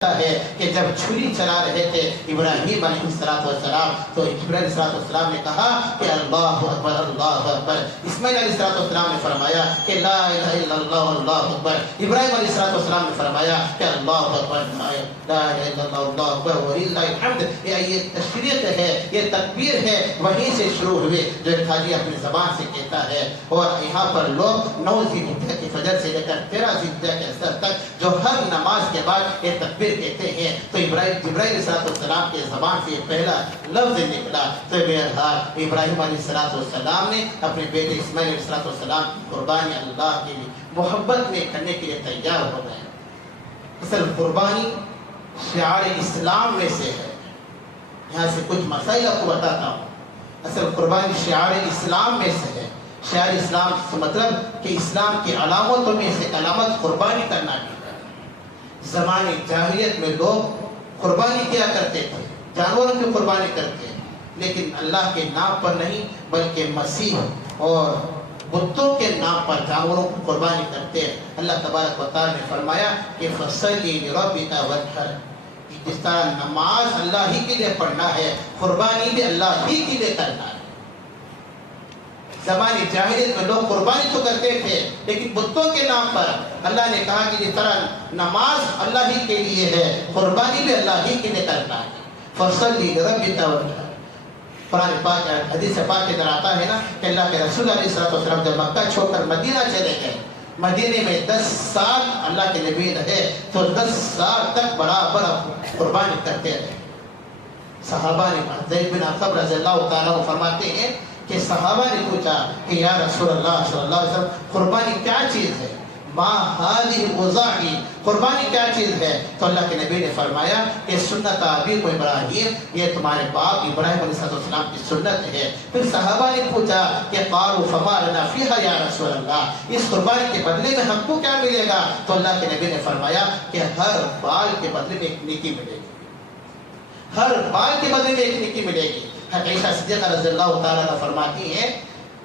ہے کہ جب چھری چلا رہے تھے ابراہیم علیہ السلام تو ابراہیم علیہ السلام نے کہا کہ اللہ اکبر اللہ اکبر. اسماعیل علیہ السلام نے فرمایا کہ لا الہ الا اللہ اللہ اکبر. ابراہیم علیہ السلام نے فرمایا کہ اللہ اکبر لا الہ الا اللہ اللہ اکبر وللہ الحمد. یہ تشریق ہے، یہ تکبیر ہے، وہیں سے شروع ہوئے جو ایک حاجی اپنی زبان سے کہتا ہے. اور یہاں پر لوگ 9 ذی الحجہ کی فجر سے لے کر 13 ذی الحجہ کے اثر تک جو ہر نماز کے بعد یہ تکبیر کہتے ہیں تو جبرائیل علیہ السلام کے زبان سے پہلا لفظ نکلا. تو ابراہیم علیہ السلام نے اپنے بیٹے اسماعیل علیہ السلام کی قربانی اللہ کے لیے محبت میں کرنے کے لیے تیار ہو گئے. اصل قربانی شعار اسلام میں سے ہے. یہاں سے کچھ مسائل آپ کو بتاتا ہوں. اصل قربانی شعار اسلام میں سے ہے. شعار اسلام سے مطلب کہ اسلام کی علامتوں میں سے علامت قربانی کرنا ہے. زمانے جاہلیت میں لوگ قربانی کیا کرتے تھے، جانوروں کی قربانی کرتے ہیں، لیکن اللہ کے نام پر نہیں بلکہ مسیح اور بتوں کے نام پر جانوروں کی قربانی کرتے ہیں. اللہ تبارک و تعالی نے فرمایا کہ فصلی لربک وانحر. جس طرح نماز اللہ ہی کے لیے پڑھنا ہے، قربانی بھی اللہ ہی کے لیے کرنا ہے. زمانے جاہلیت میں لوگ قربانی تو کرتے تھے لیکن بتوں کے نام پر. اللہ نے کہا کہ جس طرح نماز اللہ ہی کے لیے ہے، قربانی بھی اللہ ہی کے لیے کرنا ہے. فصلی لربک وانحر. قرآن پاک حدیث پاک کے اندر آتا ہے نا کہ اللہ کے رسول علیہ السلام جب مکہ چھوڑ کر مدینہ چلے گئے، مدینے میں 10 سال اللہ کے نبی رہے تو 10 سال تک برابر قربانی کرتے رہے. صحابہ نے زید بن ارقم رضی اللہ تعالیٰ عنہ فرماتے ہیں کہ صحابہ نے پوچھا کہ یا رسول اللہ صلی اللہ علیہ وسلم قربانی کیا چیز ہے؟ ما هذه الوضاعی، قربانی کیا چیز ہے؟ تو اللہ کے نبی نے فرمایا کہ سنت ابیکم ابراہیم، یہ تمہارے باپ ابراہیم علیہ السلام کی سنت ہے. پھر صحابہ نے پوچھا کہ قالوا فما لنا فیہا یا رسول اللہ، اس قربانی کے بدلے میں ہم کو کیا ملے گا؟ تو اللہ کے نبی نے فرمایا کہ ہر بال کے بدلے میں ایک نیکی ملے گی. ہر بال کے بدلے میں ایک نیکی ملے گی. عائشہ صدیقہ رضی اللہ تعالیٰ عنہ فرماتی ہیں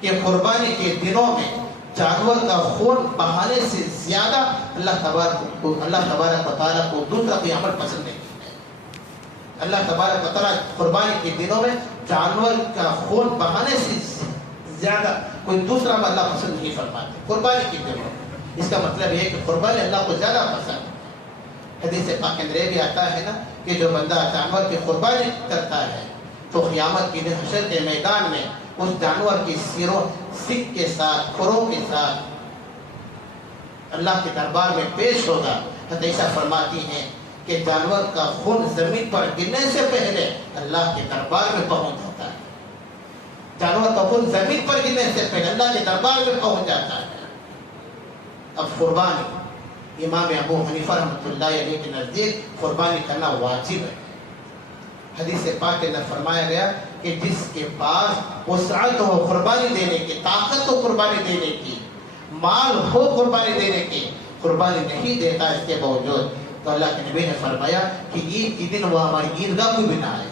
کہ قربانی کے دنوں میں جانور کا خون بہانے سے زیادہ اللہ تبارک و تعالیٰ کو دوسرا کوئی عمل پسند نہیں ہے. اللہ تبارک و تعالیٰ قربانی کے دنوں میں جانور کا خون بہانے سے زیادہ کوئی دوسرا عمل اللہ پسند نہیں فرماتے قربانی کے دنوں. اس کا مطلب یہ ہے کہ قربانی اللہ کو زیادہ پسند ہے. حدیث پاک کے اندر یہ بھی آتا ہے نا کہ جو بندہ جانور کی قربانی کرتا ہے تو قیامت کے دن حشر کے میدان میں اس جانور کی سکھ کے ساتھ، کھروں کے ساتھ اللہ کے دربار میں پیش ہوگا. عائشہ فرماتی ہیں کہ جانور کا خون زمین پر گرنے سے پہلے اللہ کے دربار میں پہنچ جاتا ہے. جانور کا خون زمین پر گرنے سے پہلے اللہ کے دربار میں پہنچ جاتا ہے. اب قربانی امام ابو حنیفہ رحمۃ اللہ علیہ کے نزدیک قربانی کرنا واجب ہے. حدیث پاک کے اندر فرمایا گیا کہ جس کے پاس وسعت ہو قربانی دینے کی، طاقت ہو قربانی دینے کی، مال ہو قربانی دینے کی، قربانی نہیں دیتا اس کے باوجود، تو اللہ کے نبی نے فرمایا کہ عید کے دن وہ ہماری عیدگاہ کو بھی نہ آئے.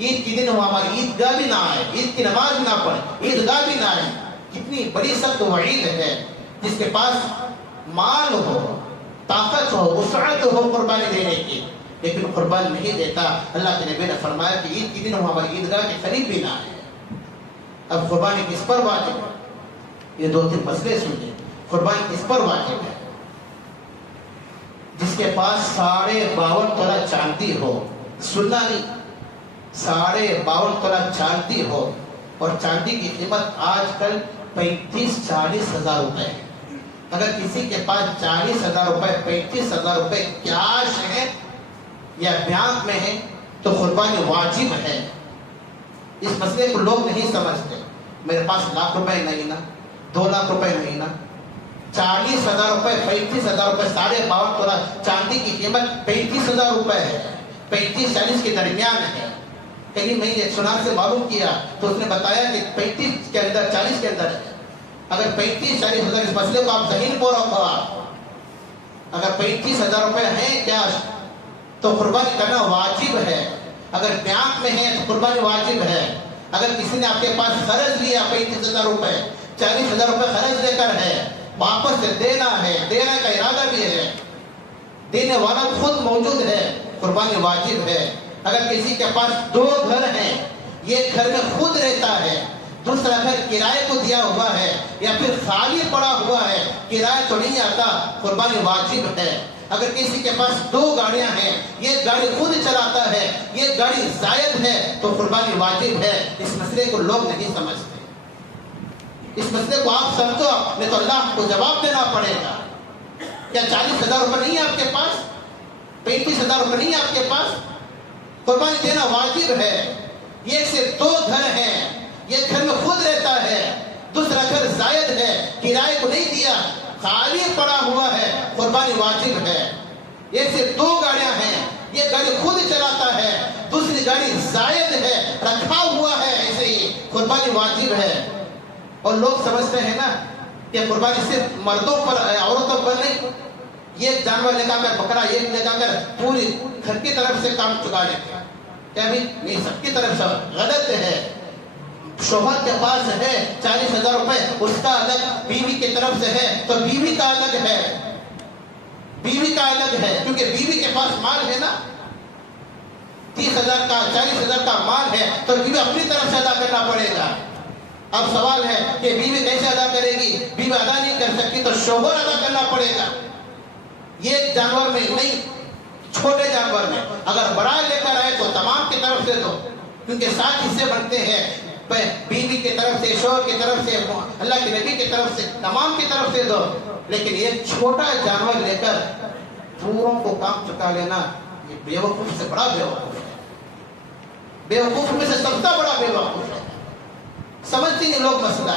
عید کے دن وہ ہماری عیدگاہ بھی نہ آئے، عید کی نماز بھی نہ پڑھے، عیدگاہ بھی نہ آئے. کتنی بڑی سخت وعید ہے. جس کے پاس مال ہو، طاقت ہو، وسعت ہو قربانی دینے کی لیکن قربان نہیں دیتا، اللہ کے نبی نے فرمایا کہ عید کے دن وہ ہماری عیدگاہ کے قریب بھی نہ آئے. اب قربانی کس پر واجب ہے؟ یہ 2-3 مسئلے سن لیں. قربانی کس پر واجب ہے؟ جس کے پاس 52.5 تولہ چاندی ہو، سننا نہیں، 52.5 تولہ چاندی ہو، اور چاندی کی قیمت آج کل 35-40 ہزار روپے ہے. اگر کسی کے پاس 40,000 روپے، 35,000 روپے کیش ہے یا بینک میں ہے تو قربانی واجب ہے. اس مسئلے کو لوگ نہیں سمجھتے. میرے پاس 1,00,000 روپے نہیں نا، 2,00,000 روپے نہیں نا، 40,000 روپے، 35,000 روپے، 52.5 تولہ چاندی کی قیمت 35,000 روپے ہے، 35-40 کے درمیان ہے. کہیں میں نے سنار سے معلوم کیا تو اس نے بتایا کہ 35 کے اندر، 40 کے اندر ہے. اگر 35-40 ہزار، اس مسئلے کو آپ ذہن کو رکھو. اگر 35,000 روپے ہیں کیش تو قربانی کرنا واجب ہے. اگر بینک میں ہے تو قربانی واجب ہے. اگر کسی نے آپ کے پاس قرض لیا 35,000 روپے، 40,000 روپے قرض لے کر ہے، واپس دینا ہے، دینے کا ارادہ بھی ہے، دینے والا خود موجود ہے، قربانی واجب ہے۔ اگر کسی کے پاس 2 گھر ہیں، یہ گھر میں خود رہتا ہے، دوسرا گھر کرائے کو دیا ہوا ہے یا پھر خالی پڑا ہوا ہے، کرائے تو نہیں آتا، قربانی واجب ہے۔ اگر کسی کے پاس 2 گاڑیاں ہیں، یہ گاڑی خود چلاتا ہے، یہ گاڑی زائد ہے، تو قربانی واجب ہے۔ اس مسئلے کو لوگ نہیں سمجھتے۔ اس مسئلے کو آپ سمجھو، نہیں تو اللہ کو جواب دینا پڑے گا۔ کیا 40,000 روپے نہیں ہے آپ کے پاس؟ 35,000 روپے نہیں ہے آپ کے پاس؟ قربانی دینا واجب ہے۔ یہ سے 2 گھر ہیں، یہ گھر میں خود رہتا ہے، دوسرا گھر زائد ہے، کرائے کو نہیں دیا، خالی پڑا ہوا ہے، قربانی واجب ہے۔ یہ سے 2 گاڑیاں ہیں، یہ گاڑی خود چلاتا ہے، دوسری گاڑی زائد ہے، رکھا ہوا ہے، ایسے ہی قربانی واجب ہے۔ اور لوگ سمجھتے ہیں نا کہ قربانی صرف مردوں پر ہے، عورتوں پر نہیں۔ یہ جانور لے کر بکرا ایک لے کر پوری گھر کی طرف سے کام چکا لیتے ہیں، کیا بھی نہیں، سب کی طرف سے غلط ہے۔ شوہر کے پاس ہے 40,000 روپے، اس کا الگ، بیوی کی طرف سے ہے تو بیوی کا الگ ہے، بیوی کا الگ ہے، کیونکہ بیوی کے پاس مال ہے نا، 30,000 کا 40,000 کا مال ہے تو بیوی اپنی طرف سے ادا کرنا پڑے گا۔ اب سوال ہے کہ بیوی کیسے ادا کرے گی؟ بیوی ادا نہیں کر سکتی تو شوہر ادا کرنا پڑے گا۔ یہ جانور میں نہیں، چھوٹے جانور میں اگر بڑا لے کر آئے تو تمام کی طرف سے دو، کیونکہ 7 حصے بنتے ہیں، بیوی کی طرف سے، شوہر کی طرف سے، اللہ کے نبی کی طرف سے، تمام کی طرف سے دو۔ لیکن یہ چھوٹا جانور لے کر پوروں کو کام چکا لینا، یہ بیوقوف سے بڑا بیوقوف ہے، بیوقوف میں سے سب سے بڑا بیوقوف ہے۔ سمجھتے نہیں لوگ مسئلہ۔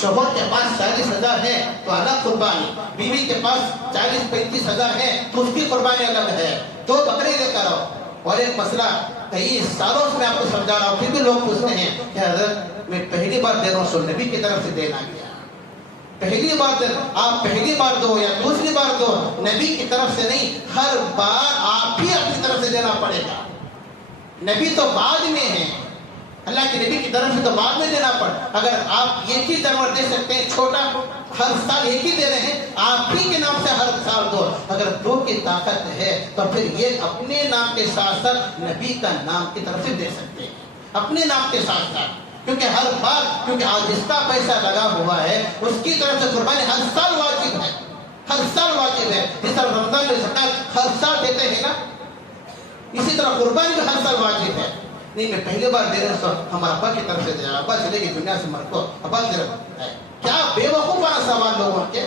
شوہر کے پاس 40,000 ہے تو الگ قربانی، بیوی کے پاس 40-35,000 ہے تو اس کی قربانی الگ ہے، 2 بکرے لے کر آؤ۔ اور ایک مسئلہ کئی سالوں سے میں آپ کو سمجھا رہا ہوں، پھر بھی لوگ پوچھتے ہیں کہ حضرت میں پہلی بار دے رہا ہوں، سو نبی کی طرف سے دینا گیا، پہلی بار دے، آپ پہلی بار دو یا دوسری بار دو، نبی کی طرف سے نہیں، ہر بار آپ بھی اپنی طرف سے دینا پڑے گا۔ نبی تو بعد میں ہے، اللہ کے نبی کی طرف سے تو بعد میں دینا پڑ۔ اگر آپ ایک ہی جانور دے سکتے ہیں چھوٹا، ہر سال ایک ہی دے رہے ہیں، آپ ہی کے نام سے ہر سال دو۔ اگر 2 کی طاقت ہے تو پھر یہ اپنے نام کے ساتھ ساتھ نبی کا نام کی طرف سے دے سکتے ہیں، اپنے نام کے ساتھ ساتھ، کیونکہ ہر بار، کیونکہ آج جس کا پیسہ لگا ہوا ہے اس کی طرف سے قربانی ہر سال واجب ہے، ہر سال واجب ہے۔ جس طرح رمضان میں زکات ہر سال دیتے ہیں نا، اسی طرح قربانی بھی ہر سال واجب ہے۔ نہیں میں پہلی بار دے رہا ہوں، ہمارا ابا کی طرف سے دے رہا، ابا چلے گی دنیا سے مر کو، ابا کی طرف ہے۔ کیا بے وقوفانہ سوال لوگوں کے،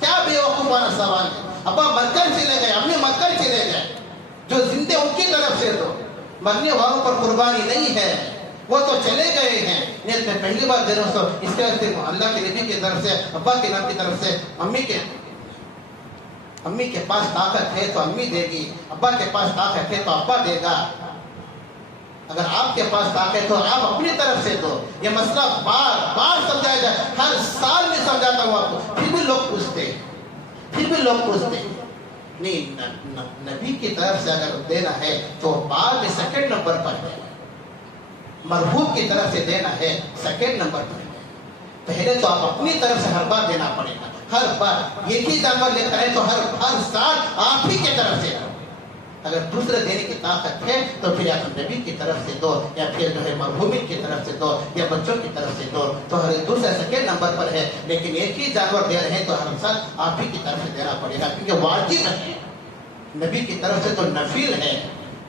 کیا بے وقوفانہ سوال ہے۔ ابا مر کر چلے گئے، امی مر کر چلے گئے، جو زندے ان کی طرف سے دو، مرنے والوں پر قربانی نہیں ہے، وہ تو چلے گئے ہیں۔ نہیں میں پہلی بار دے رہا ہوں، اس طرح سے اللہ کے نبی کی طرف سے، ابا کے نام کی طرف سے، امی کے پاس طاقت ہے تو امی دے گی، ابا کے پاس طاقت ہے تو ابا دے گا۔ اگر آپ کے پاس طاقت ہو آپ اپنی طرف سے دو۔ یہ مسئلہ بار بار سمجھایا جائے، ہر سال میں سمجھاتا ہوں آپ کو، پھر بھی لوگ پوچھتے نہیں، نبی کی طرف سے اگر دینا ہے تو بعد میں 2nd نمبر پر ہے، مرحوم کی طرف سے دینا ہے 2nd نمبر پر ہے۔ پہلے تو آپ اپنی طرف سے ہر بار دینا پڑے گا، ہر بار ایک ہی جانور لے کر آئے تو ہر سال آپ ہی کی طرف سے دو۔ اگر دوسرے دینے کی طاقت ہے تو پھر یا تو نبی کی طرف سے دو، یا پھر جو ہے مرحومین کی طرف سے دو، یا بچوں کی طرف سے دو، تو ہر دوسرا 2nd نمبر پر ہے۔ لیکن ایک ہی جانور دے رہے ہیں تو ہر سال آپ ہی کی طرف سے دینا پڑے گا، کیونکہ واجب ہے۔ نبی کی طرف سے تو نفل ہے،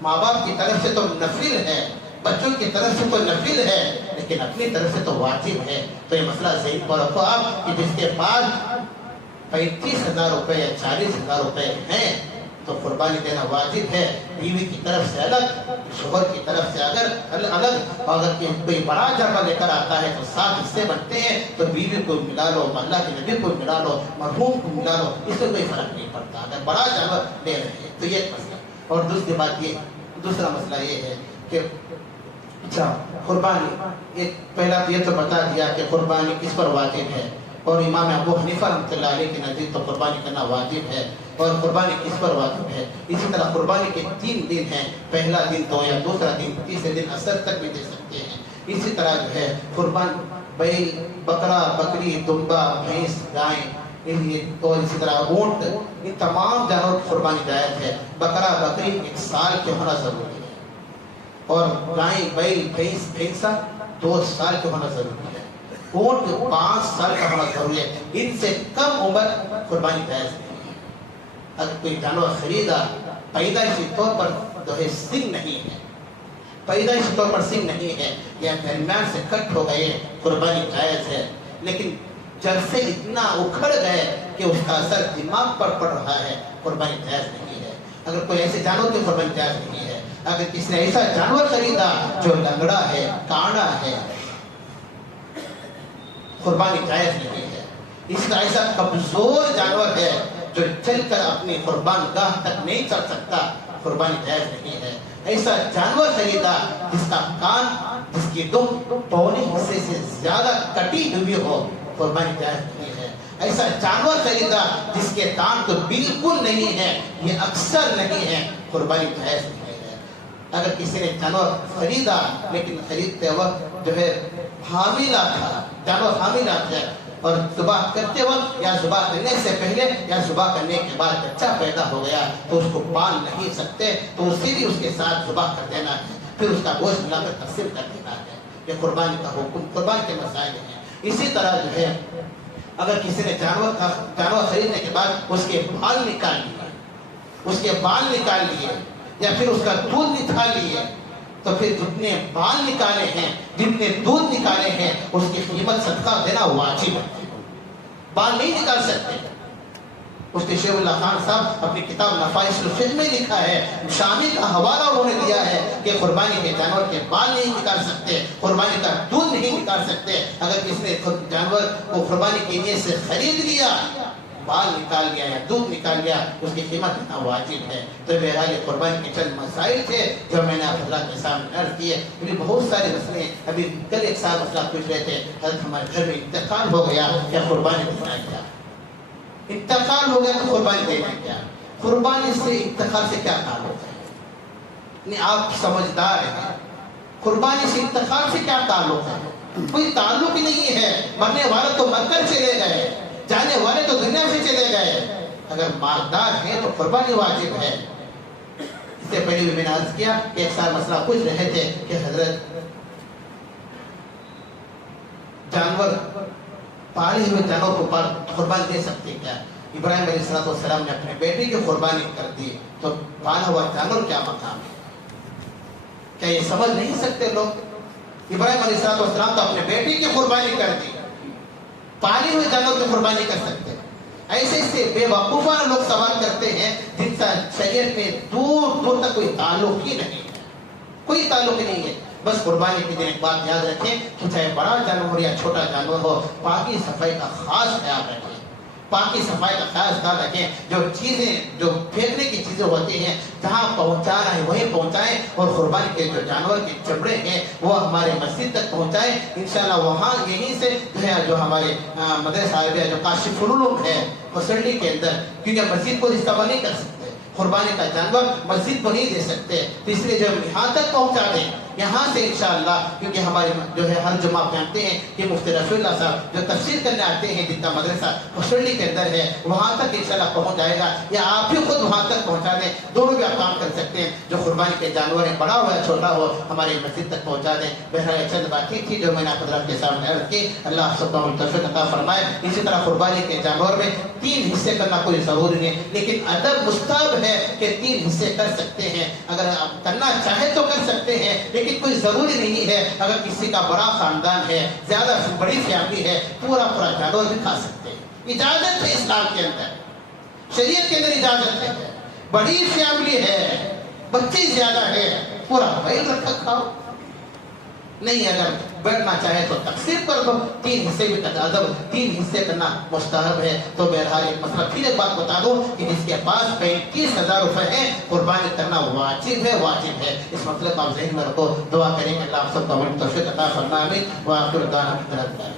ماں باپ کی طرف سے تو نفل ہے، بچوں کی طرف سے تو نفل ہے، لیکن اپنی طرف سے تو واجب ہے۔ تو یہ مسئلہ ذہن پر رکھو آپ کہ جس کے پاس 35,000 روپے یا 40,000 روپے ہیں تو قربانی دینا واجب ہے۔ بیوی کی طرف سے الگ، شوہر کی طرف سے اگر الگ، اگر کوئی بڑا جانور لے کر آتا ہے تو 7 حصے بنتے ہیں، تو بیوی کو ملا لو، اللہ کے نبی کو ملا لو، مرحوم کو ملا لو، اس سے کوئی فرق نہیں پڑتا اگر بڑا جانور لے رہے ہیں تو یہ مسئلہ۔ اور دوسری بات یہ، دوسرا مسئلہ یہ ہے کہ اچھا قربانی، ایک پہلا تو یہ تو بتا دیا کہ قربانی کس پر واجب ہے، اور امام ابو حنیفہ رحمۃ اللہ علیہ کے نزدیک تو قربانی کرنا واجب ہے، اور قربانی کس پر واجب ہے۔ اسی طرح قربانی کے 3 دن ہیں، پہلا دن تو یا دوسرا دن، تیسرے دن عصر تک بھی دے سکتے ہیں۔ اسی طرح جو ہے قربان بیل، بکرا، بکری، دمبا، بھینس، گائے، اور اسی طرح اونٹ، ان تمام جانوروں کی قربانی جائز ہے۔ بکرا بکری 1 سال کے ہونا ضروری ہے، اور گائے بیل بھینس بھینسا 2 سال کے ہونا ضروری ہے، اونٹ 5 سال کا ہونا ضروری ہے۔ ان سے کم عمر قربانی جائز نہیں ہے۔ اگر کوئی جانور خریدا پیدائشی طور پر جو ہے سنگ نہیں ہے، پیدائشی طور پر سنگ نہیں ہے، یا درمیان سے کٹ ہو گئے، قربانی جائز ہے۔ لیکن جب سے اتنا اکھڑ گئے کہ اس کا اثر دماغ پر پڑ رہا ہے، قربانی جائز نہیں ہے۔ اگر کوئی ایسے جانور کی قربانی جائز نہیں ہے۔ اگر کسی نے ایسا جانور خریدا جو لنگڑا ہے، کاڑا ہے، قربانی جائز نہیں ہے۔ اس کا ایسا کمزور جانور ہے جو چل کر اپنی قربان گاہ تک نہیں چل سکتا، قربانی جائز نہیں ہے۔ ایسا جانور خریدا جس کا کان، جس کی دم پونے حصے سے زیادہ کٹی ہوئی ہو، قربانی جائز نہیں ہے۔ ایسا جانور خریدا جس کے دانت تو بالکل نہیں ہے، یہ اکثر نہیں ہے، قربانی جائز نہیں ہے۔ اگر کسی نے جانور خریدا لیکن خریدتے وقت جو ہے حاملہ تھا، جانور حاملہ تھا، اور ذبح کرتے وقت یا ذبح کرنے سے پہلے یا ذبح کرنے کے بعد بچہ پیدا ہو گیا تو اس کو پال نہیں سکتے، تو اسی بھی اس کے ساتھ ذبح کر دینا ہے، پھر اس کا گوشت ملا کر تقسیم کر دینا ہے۔ یہ قربانی کا حکم، قربانی کے مسائل ہیں۔ اسی طرح جو ہے اگر کسی نے جانور خریدنے کے بعد اس کے بال نکال لیے، اس کے بال نکال لیے، یا پھر اس کا دودھ نکال لیے، تو پھر جتنے بال نکالے ہیں، جتنے دودھ نکالے ہیں، اس کی قیمت صدقہ دینا واجب ہے۔ بال نہیں نکال سکتے۔ اس کے شیخ اللہ خان صاحب اپنی کتاب نفائس الفقہ میں لکھا ہے، شامی کا حوالہ انہوں نے دیا ہے کہ قربانی کے جانور کے بال نہیں نکال سکتے، قربانی کا دودھ نہیں نکال سکتے۔ اگر کس نے جانور کو قربانی کے لیے سے خرید لیا، بال نکال لیا یا دودھ نکال لیا، اس کی قیمت اتنا واجب ہے۔ تو بہرحال یہ قربانی کے چند مسائل تھے جو میں نے آپ حضرات کے سامنے عرض کیے۔ ابھی بہت سارے مسئلے، ابھی کل ایک سال مسئلہ پوچھ رہے تھے، حضرت ہمارے گھر میں انتقال ہو گیا، کیا قربانی دینا کیا؟ انتقال ہو گیا تو قربانی دینا کیا؟ قربانی سے انتقال سے کیا تعلق ہے؟ نہیں، آپ سمجھدار ہیں، قربانی سے انتقال سے کیا تعلق ہے؟ کوئی تعلق ہی نہیں ہے۔ مرنے والے تو مر کر چلے گئے، جانے والے تو دنیا سے چلے گئے۔ اگر مالدار ہیں تو قربانی واجب ہے۔ اس سے پہلے بھی میں نے عرض کیا کہ ایک سال مسئلہ پوچھ رہے تھے کہ حضرت جانور، پالے ہوئے جانور کو قربانی دے سکتے کیا؟ ابراہیم علیہ السلام نے اپنے بیٹے کی قربانی کر دی، تو پالا ہوا جانور کیا مقام ہے؟ کیا یہ سمجھ نہیں سکتے لوگ؟ ابراہیم علیہ السلام تو اپنے بیٹے کی قربانی کر دی، پالے ہوئے جانور کی قربانی کر سکتے۔ ایسے سے بے وقوفانہ لوگ سوال کرتے ہیں جن کا شریعت میں دور دور تک کوئی تعلق ہی نہیں ہے، کوئی تعلق ہی نہیں ہے۔ بس قربانی کے دن ایک بات یاد رکھیں کہ چاہے بڑا جانور ہو یا چھوٹا جانور ہو، پاکی صفائی کا خاص خیال رکھیں، پاکی صفائی کا خاص خیال رکھیں۔ جو چیزیں، جو پھینکنے کی چیزیں ہوتی ہیں، جہاں پہنچانا ہے وہیں پہنچائیں، اور قربانی کے جو جانور کے چمڑے ہیں وہ ہمارے مسجد تک پہنچائیں۔ انشاءاللہ وہاں یہیں سے جو ہمارے مدرسہ عربیہ جو کاشف العلوم ہے فسلٹی کے اندر، کیونکہ مسجد کو استعمال نہیں کر سکتے، قربانی کا جانور مسجد کو نہیں دے سکتے، تو اس لیے جب یہاں تک پہنچا دیں، یہاں سے انشاءاللہ، کیونکہ ہمارے جو ہے ہر جمعہ جانتے ہیں کہ مفتی رفیع اللہ صاحب جو تفسیر کرنے آتے ہیں جن کا مدرسہ فسلٹی کے اندر ہے، وہاں تک انشاءاللہ پہنچ جائے گا، یا آپ ہی خود وہاں تک پہنچا دیں، دونوں بھی آپ کام کر سکتے ہیں۔ جو قربانی کے جانور ہیں، بڑا ہو یا چھوٹا ہو، ہماری مسجد تک پہنچا دیں۔ بہرحال چند باتیں تھی جو میں نے آپ حضرات کے سامنے عرض کی، اللہ آپ سب کو توفیق عطا فرمائے۔ اسی طرح قربانی کے جانور میں 3 حصے کرنا کوئی ضروری نہیں، لیکن ادب مستحب ہے کہ 3 حصے کر سکتے ہیں، اگر آپ کرنا چاہے تو کر سکتے ہیں، لیکن کوئی ضروری نہیں ہے۔ اگر کسی کا بڑا خاندان ہے، زیادہ بڑی فیملی ہے، پورا جانور بھی کھا سکتے ہیں، اجازت ہے اسلام کے اندر، شریعت کے اندر اجازت ہے۔ بڑی فیملی ہے، بچے زیادہ ہے، پورا بیل رکھا کھاؤ، نہیں اگر بیٹھنا چاہے تو تقسیم کر دو، 3 حصے بھی ادب، 3 حصے کرنا مستحب ہے۔ تو بہرحال ایک مسئلہ پھر ایک بات بتا دوں کہ جس کے پاس 35,000 روپے ہیں، قربانی کرنا واجب ہے، واجب ہے۔ اس مسئلے کو آپ ذہن میں رکھو، دعا کریں کہ اللہ آپ سب کو توفیق عطا فرمائے، آمین۔ وآخر دعوانا الحمد للہ۔